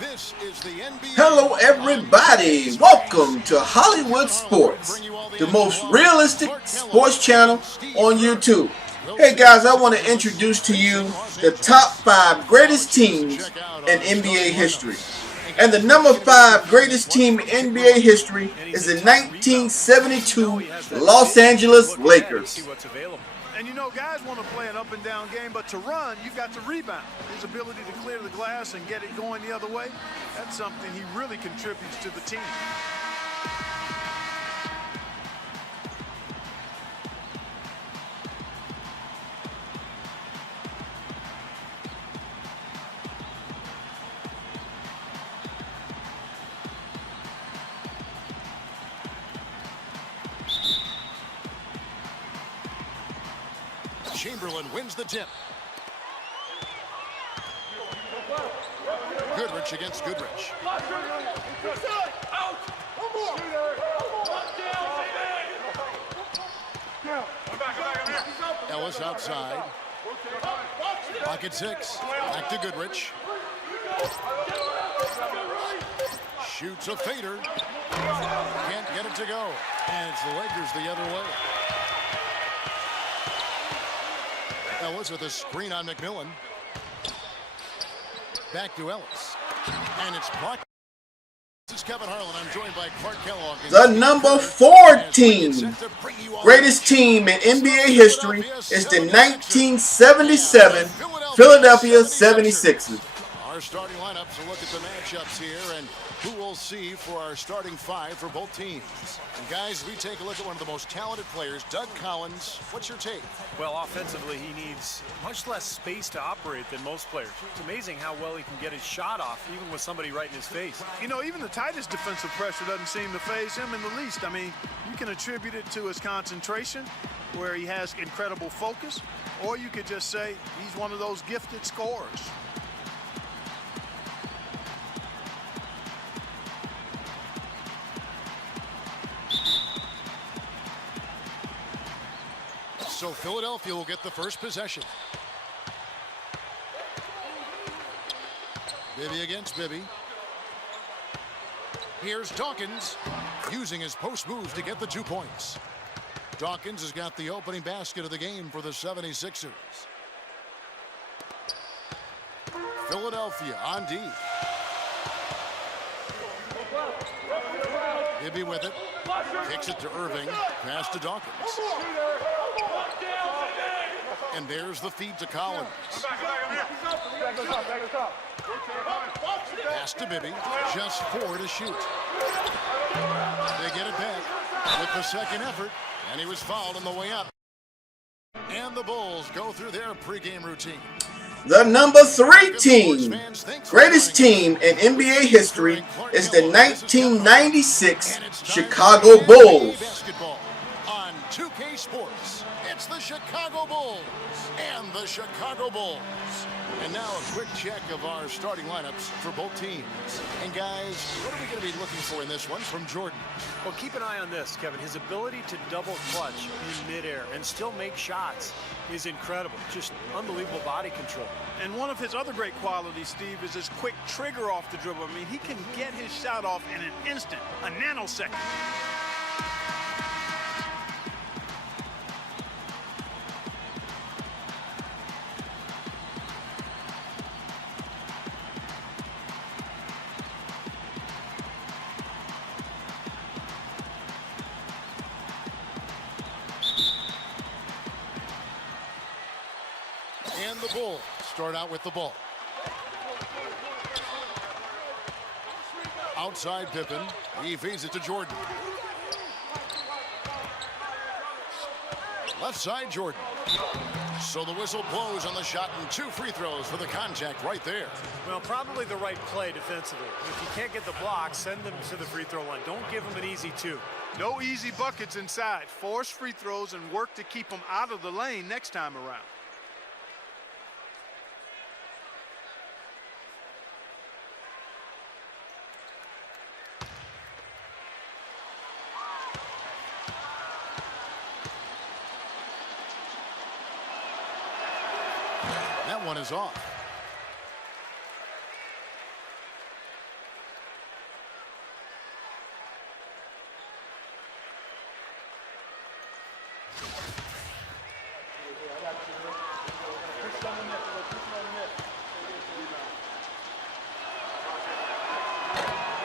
This is the NBA. Hello everybody, welcome to Hollywood Sports, the most realistic sports channel on YouTube. Hey guys, I want to introduce to you the top 5 greatest teams in NBA history. And the number 5 greatest team in NBA history is the 1972 Los Angeles Lakers. And you know, guys want to play an up and down game, but to run, you've got to rebound. His ability to clear the glass and get it going the other way, that's something he really contributes to the team. Chamberlain wins the tip. Goodrich against Goodrich. Ellis outside. Pocket 6. Back to Goodrich. Shoots a fader. Can't get it to go. And it's the Lakers the other way. Ellis with a screen on McMillan. Back to Ellis. And it's blocked. This is Kevin Harlan. I'm joined by Clark Kellogg. The number 14 greatest team in NBA history is the 1977 Philadelphia 76ers. Our starting lineup, so look at the matchups here and who we'll see for our starting 5 for both teams. And guys, we take a look at one of the most talented players, Doug Collins. What's your take? Well, offensively, he needs much less space to operate than most players. It's amazing how well he can get his shot off, even with somebody right in his face. You know, even the tightest defensive pressure doesn't seem to faze him in the least. I mean, you can attribute it to his concentration, where he has incredible focus, or you could just say he's one of those gifted scorers. So Philadelphia will get the first possession. Bibby against Bibby. Here's Dawkins using his post moves to get the 2 points. Dawkins has got the opening basket of the game for the 76ers. Philadelphia on D. Bibby with it. Kicks it to Irving. Pass to Dawkins. And there's the feed to Collins. Pass to Bibby. Just 4 to shoot. They get it back with the second effort. And he was fouled on the way up. And the Bulls go through their pregame routine. The number 3 team, greatest team in NBA history, is the 1996 Chicago Bulls. Basketball on 2K Sports. It's the Chicago Bulls and the Chicago Bulls. And now a quick check of our starting lineups for both teams. And guys, what are we going to be looking for in this one from Jordan? Well, keep an eye on this, Kevin. His ability to double clutch in midair and still make shots is incredible. Just unbelievable body control. And one of his other great qualities, Steve, is his quick trigger off the dribble. I mean, he can get his shot off in an instant, a nanosecond. And the Bulls start out with the ball. Outside Pippen. He feeds it to Jordan. Left side Jordan. So the whistle blows on the shot and 2 free throws for the contact right there. Well, probably the right play defensively. If you can't get the block, send them to the free throw line. Don't give them an easy 2. No easy buckets inside. Force free throws and work to keep them out of the lane next time around. That one is off.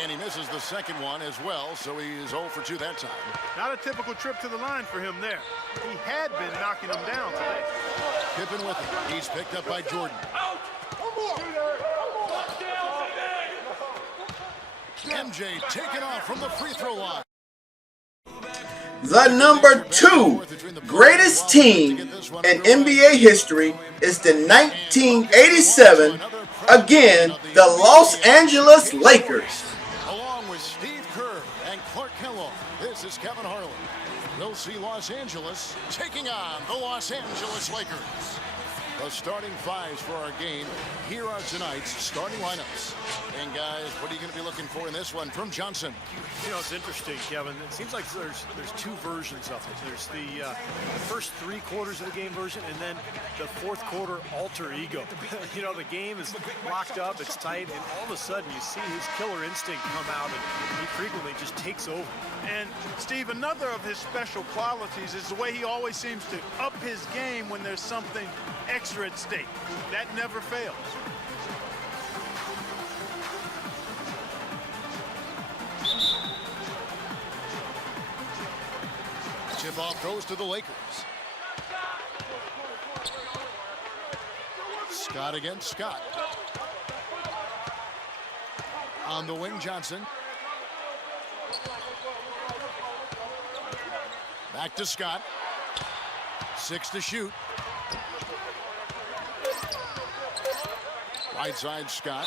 And he misses the second one as well, so he is 0 for 2 that time. Not a typical trip to the line for him there. He had been knocking him down today. Pippen with him. He's picked up by Jordan. MJ taken off from the free throw line. The number 2 greatest team in NBA history is the 1987, again, the Los Angeles Lakers. Along with Steve Kerr and Clark Kellogg, this is Kevin Harlan. We'll see Los Angeles taking on the Los Angeles Lakers. The starting fives for our game. Here are tonight's starting lineups. And guys, what are you going to be looking for in this one from Johnson? You know, it's interesting, Kevin. It seems like there's two versions of it. There's the first 3 quarters of the game version, and then the fourth quarter alter ego. You know, the game is locked up, it's tight, and all of a sudden you see his killer instinct come out, and he frequently just takes over. And, Steve, another of his special qualities is the way he always seems to up his game when there's something extra at stake. That never fails. Tip-off goes to the Lakers. Scott against Scott. On the wing, Johnson. Back to Scott. 6 to shoot. Right side, Scott.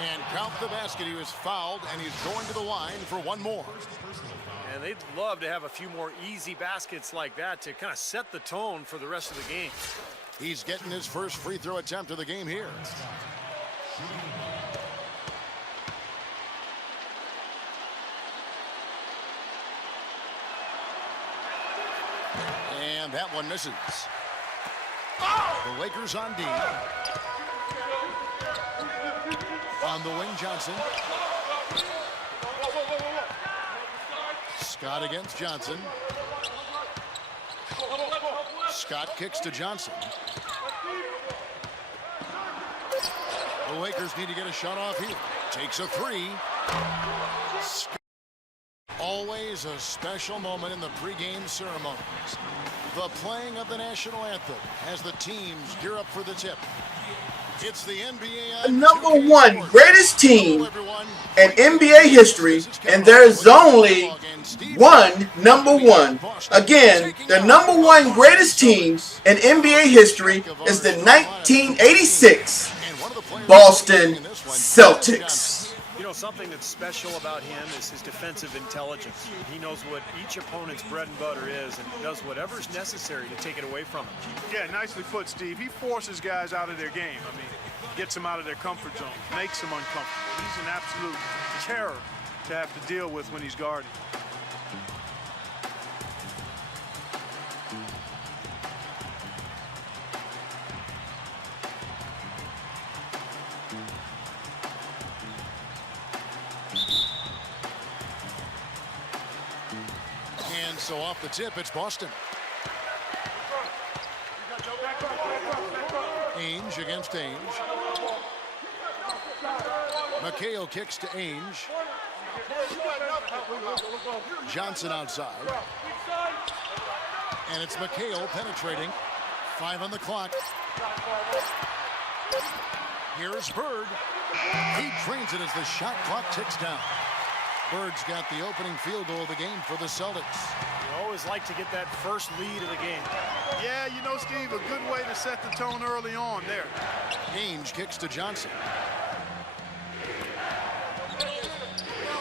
And count the basket. He was fouled, and he's going to the line for one more. And they'd love to have a few more easy baskets like that to kind of set the tone for the rest of the game. He's getting his first free throw attempt of the game here. And that one misses. The Lakers on D. On the wing, Johnson. Scott against Johnson. Scott kicks to Johnson. The Lakers need to get a shot off here. Takes a 3. Scott. Always a special moment in the pregame ceremonies. The playing of the national anthem as the teams gear up for the tip. It's the NBA. The number 1 greatest team in NBA history, and there's only one number 1. Again, the number 1 greatest team in NBA history is the 1986 Boston Celtics. You know, something that's special about him is his defensive intelligence. He knows what each opponent's bread and butter is and does whatever's necessary to take it away from him. Yeah, nicely put, Steve. He forces guys out of their game. I mean, gets them out of their comfort zone, makes them uncomfortable. He's an absolute terror to have to deal with when he's guarding. And so off the tip, it's Boston. Ainge against Ainge. McHale kicks to Ainge. Johnson outside. And it's McHale penetrating. 5 on the clock. Here's Bird. He drains it as the shot clock ticks down. Bird's got the opening field goal of the game for the Celtics. You always like to get that first lead of the game. Yeah, you know, Steve, a good way to set the tone early on there. Ainge kicks to Johnson.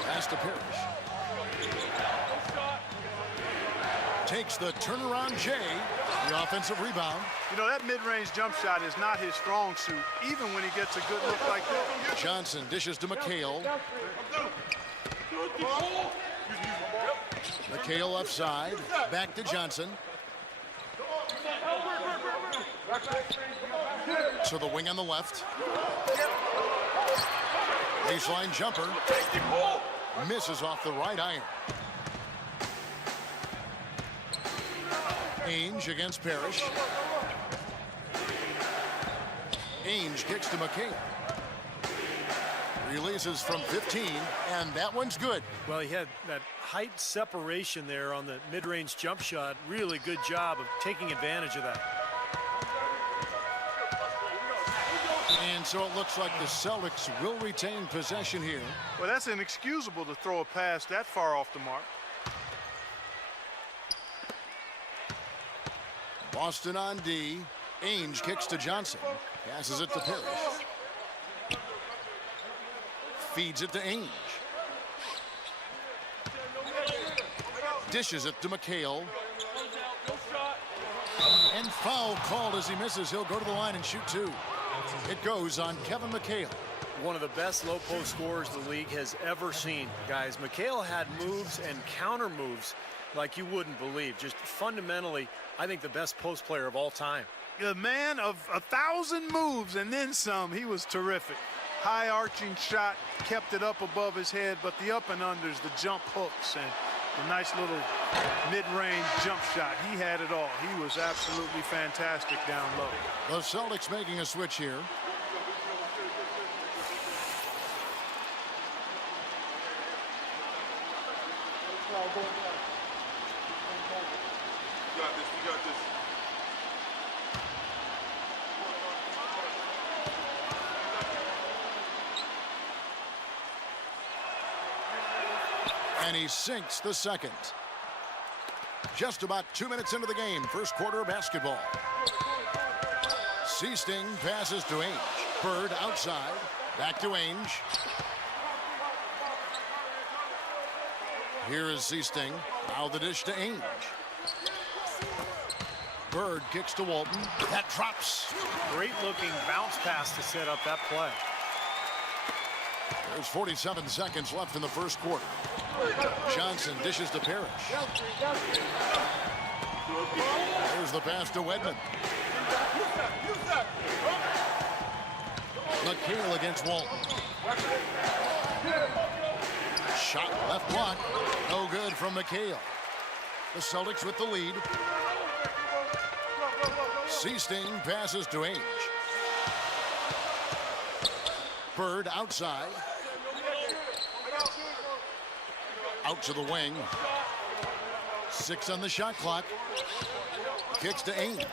Pass to Parrish. Takes the turnaround Jay. The offensive rebound. You know, that mid-range jump shot is not his strong suit, even when he gets a good look like that. Johnson dishes to McHale. McHale left side. Back to Johnson. To the wing on the left. Baseline jumper. Misses off the right iron. Ainge against Parrish. Ainge kicks to McCabe. Releases from 15, and that one's good. Well, he had that height separation there on the mid-range jump shot. Really good job of taking advantage of that. And so it looks like the Celtics will retain possession here. Well, that's inexcusable to throw a pass that far off the mark. Boston on D. Ainge kicks to Johnson. Passes it to Parrish. Feeds it to Ainge. Dishes it to McHale. And foul called as he misses. He'll go to the line and shoot two. It goes on Kevin McHale. One of the best low post scorers the league has ever seen, guys. McHale had moves and counter moves like you wouldn't believe. Just fundamentally, I think the best post player of all time. A man of 1,000 moves and then some. He was terrific. High arching shot, kept it up above his head, but the up and unders, the jump hooks, and the nice little mid-range jump shot. He had it all. He was absolutely fantastic down low. The Celtics making a switch here. We got this. And he sinks the second. Just about 2 minutes into the game, first quarter of basketball. Seasting passes to Ainge. Bird outside. Back to Ainge. Here is Seasting. Now the dish to Ainge. Bird kicks to Walton. That drops. Great looking bounce pass to set up that play. There's 47 seconds left in the first quarter. Johnson dishes to Parrish. There's the pass to Wedman. McHale against Walton. Shot left block. No good from McHale. The Celtics with the lead. Seasting passes to Ainge. Bird outside. Out to the wing. 6 on the shot clock. Kicks to Ainge.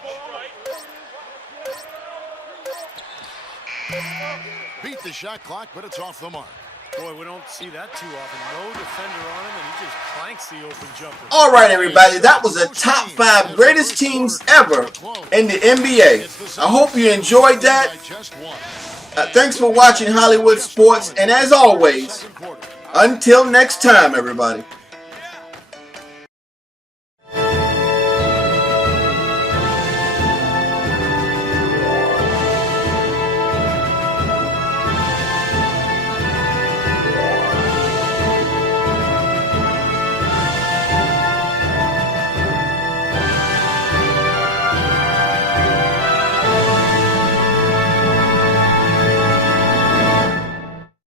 Beat the shot clock, but it's off the mark. Boy, we don't see that too often. No defender on him, and he just clanks the open jumper. All right, everybody, that was the top 5 greatest teams ever in the NBA. I hope you enjoyed that. Thanks for watching Hollywood Sports, and as always, until next time, everybody.